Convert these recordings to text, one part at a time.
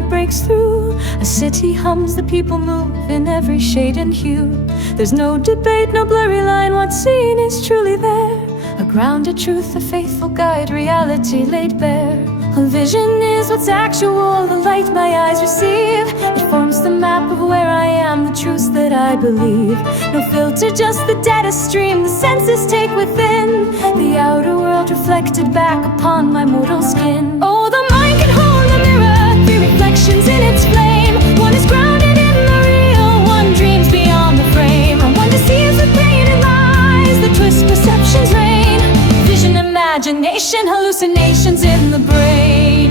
light breaks through. A city hums, the people move in every shade and hue. There's no debate, no blurry line, what's seen is truly there. A grounded truth, a faithful guide, reality laid bare. A vision is what's actual, the light my eyes receive. It forms the map of where I am, the truths that I believe. No filter, just the data stream the senses take within. The outer world reflected back upon my mortal skin. Oh, the mind can hold a mirror, three reflections in its flame. One is grounded in the real, one dreams beyond the frame, and one deceives with pain and lies, the twist perceptions reign. Vision, imagination, hallucinations in the brain.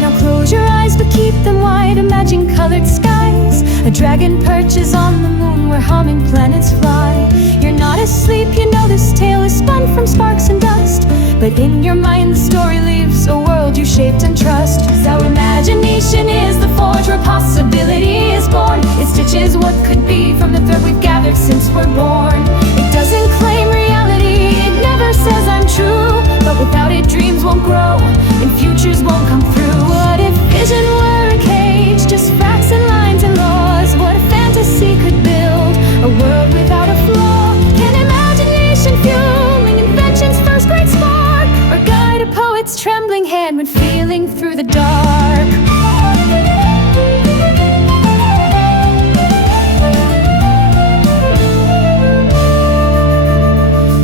Now close your eyes but keep them wide. Imagine colored skies. A dragon perches on the moon where humming planets fly. You're not asleep, you know this tale is spun from sparks and dust. But in your mind the story leaves a world you shaped and trust. 'Cause our imagination is the forge where possibility is born. It stitches what could be from the thread we've gathered since we're born. It doesn't claim reality, it never says I'm true. But without it dreams won't grow and futures won't come through. What if vision were a cage, just facts and lines and laws? What if fantasy could build a world without a flaw? Can imagination fueling invention's first great spark, or guide a poet's trembling hand when feeling through the dark?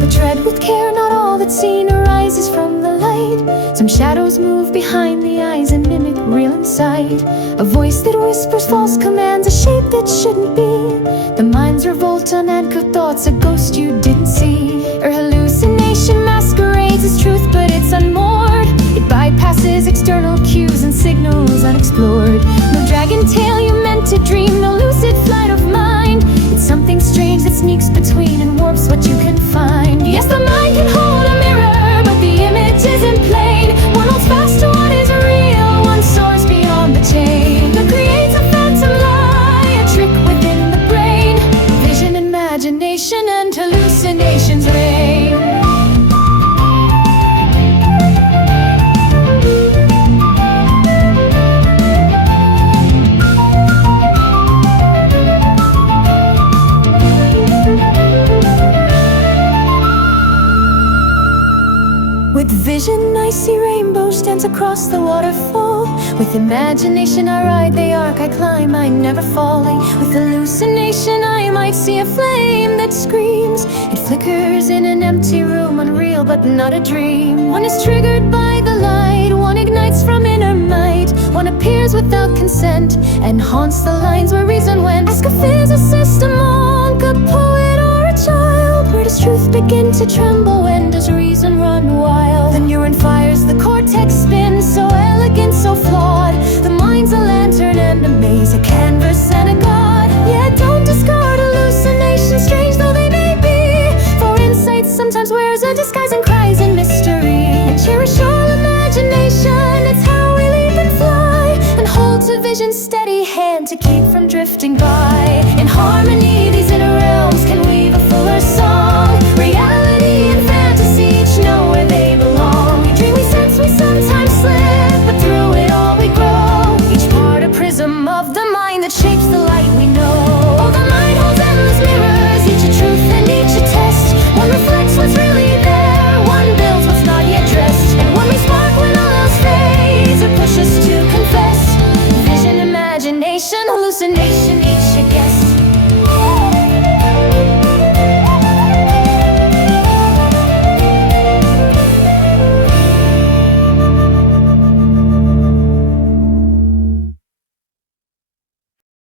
But tread with care, not all that's seen arises from the light. Some shadows move behind the eyes and mimic real insight. A voice that whispers false commands, a shape that shouldn't be. The mind's revolt, unanswered thoughts, a ghost you didn't see. Or hallucination masquerades as truth, but it's unmoored. It bypasses external cues and signals unexplored. No dragon tale you meant to dream, no lucid flight of mind. It's something strange that sneaks between and warps what you can find. Yes, the mind can hold a mirror, but the image isn't plain. One holds fast to what is real, one soars beyond the chain. That creates a phantom lie, a trick within the brain. Vision, imagination, and hallucinations reign. With vision I see rainbows dance across the waterfall. With imagination I ride the arc, I climb, I never falling. With hallucination I might see a flame that screams. It flickers in an empty room, unreal but not a dream. One is triggered by the light, one ignites from inner might. One appears without consent and haunts the lines where reason went. Ask a physicist, a monk, a poet or a child. Where does truth begin to tremble? When does reason run wild? The neuron fires, the cortex spins, so elegant, so flawed. The mind's a lantern and a maze, a canvas and a god. Yeah, don't discard hallucinations, strange though they may be. For insight sometimes wears a disguise and cries in mystery. And cherish your imagination, it's how we leap and fly. And hold to vision's steady hand to keep from drifting by. In heart